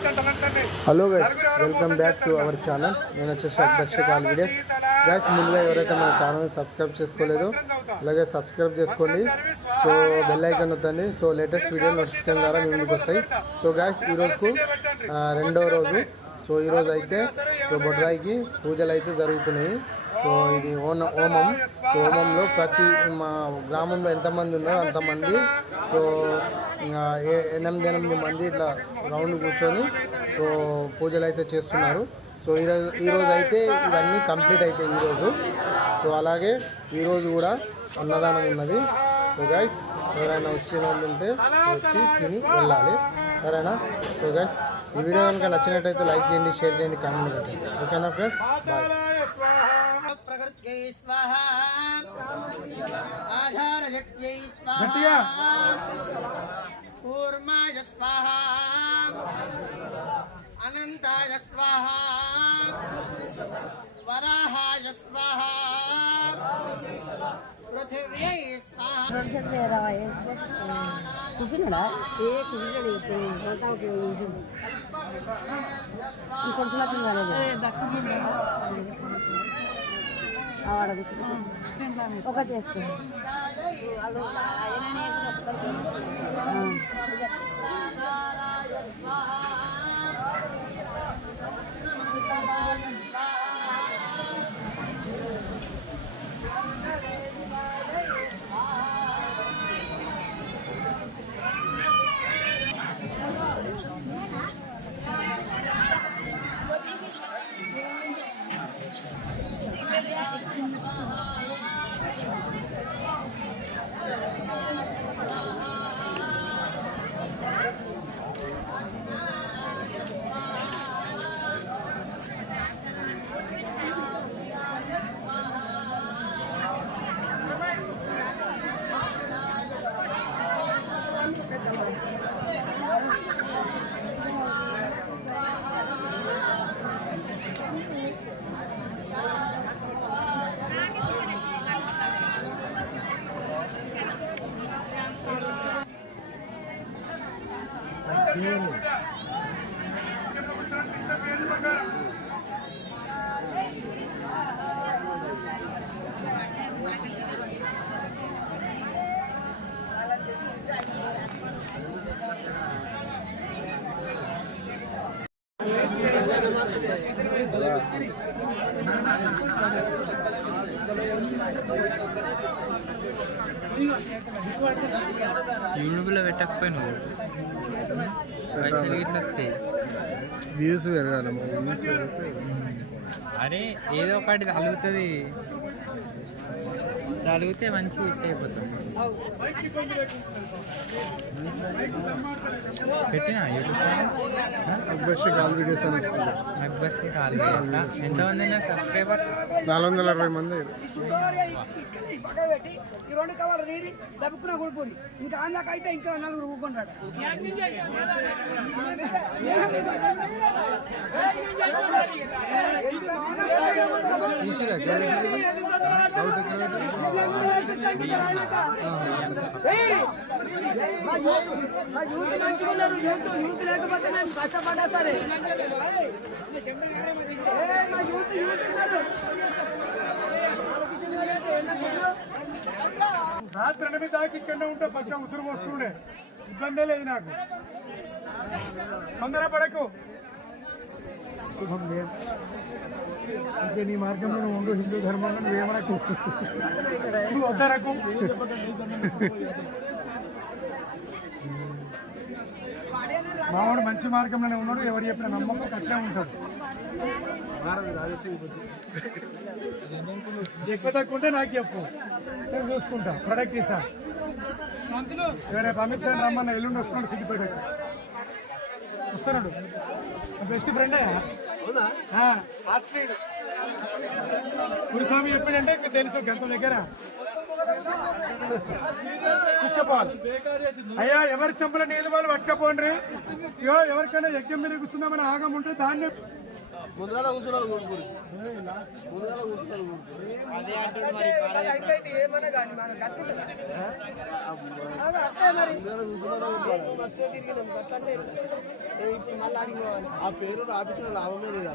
Hello guys, welcome back to our channel. నేను వచ్చేసి Akbar videos. Guys, ముందుగా ఎవరైతే మన ఛానల్ని సబ్స్క్రైబ్ చేసుకోలేదో అలాగే సబ్స్క్రైబ్ చేసుకోండి. సో బెల్ ఐకాన్ వద్దండి. సో లేటెస్ట్ వీడియో నోటిఫికేషన్ ద్వారా మీ ముందుకు వస్తాయి. సో గైస్, ఈరోజుకు రెండవ రోజు. సో ఈరోజు అయితే సో బొడ్రాయికి పూజలు అయితే జరుగుతున్నాయి. సో ఇది హోమం. సో హోమంలో ప్రతి మా గ్రామంలో ఎంతమంది ఉన్నారో అంతమంది సో 8 మంది ఇట్లా రౌండ్ కూర్చొని సో పూజలు అయితే చేస్తున్నారు. సో ఈరోజు అయితే ఇవన్నీ కంప్లీట్ అవుతాయి ఈరోజు. సో అలాగే ఈరోజు కూడా అన్నదానం ఉన్నది. సో గైస్, ఎవరైనా వచ్చిన వాళ్ళు ఉంటే వచ్చి తిని వెళ్ళాలి, సరేనా? సో గైస్, ఈ వీడియో కనుక నచ్చినట్టయితే లైక్ చేయండి, షేర్ చేయండి, కామెంట్ పెట్టండి. ఓకేనా ఫ్రెండ్స్? బాయ్. प्रकृत्यै स्वाहा आधारशक्त्यै स्वाहा कूर्माय स्वाहा अनन्ताय स्वाहा वराहाय स्वाहा पृथिव्यै स्वाहा कुछ ఒకటి వేస్తుంది. యూట్యూబ్లో పెట్టకపోయినా పైసలు గిట్ల వ్యూస్ పెరగాలి. అరే ఏదో ఒకటి తగులుతుంది, తగిలితే మంచి హిట్ అయిపోతుంది. పెట్టినా యూట్యూబ్ అక్బర్ వీడియోస్ అని వస్తుంది. అక్బర్ ఎంతమంది సబ్స్క్రైబర్? 460 మంది. ఈ 2 కవర్లు తీరి దబ్బుకున్న కొడుకుని ఇంకా ఆందాకైతే ఇంకా 4 ఊరుకుంటాడు. మంచుకున్నారు యూత్ లేకపోతే నేను కష్టపడ్డా సరే. రాత్రి 8 దాకా ఇక్కడనే ఉంటే పచ్చ ఉసురు పోస్తుండే, ఇబ్బందే లేదు నాకు. తొందర పడకు, శుభం లేదు. అంటే నీ మార్గంలో నువ్వు ఉండు, హిందూ ధర్మంలో నువ్వేమనకు, నువ్వు వద్దరకు. మావాడు మంచి మార్గంలోనే ఉన్నాడు, ఎవరు చెప్పిన నమ్మకం అట్లే ఉంటాడు. ఎక్కువ తక్కువ ఉంటే నాకు చెప్పు, నేను చూసుకుంటా, ప్రొడక్ట్ ఇస్తా. రేపు అమిత్ షా రమ్మన్న ఎల్లుండి వస్తున్నాడు, సిద్దిపేటకి వస్తున్నాడు. బెస్ట్ ఫ్రెండ్ గురుస్వామి చెప్పిండంటే తెలుసు గంత దగ్గర తీసుకుపోవాలి. అయ్యా, ఎవరి చెంపల నీళ్ళు వాళ్ళు పట్టుకపోండి. ఇయో ఎవరికైనా యజ్ఞం మీద కూర్చుందామని ఆగం ఉంటే దాన్ని ఆ పేరు రాపించిన లాభమే లేదా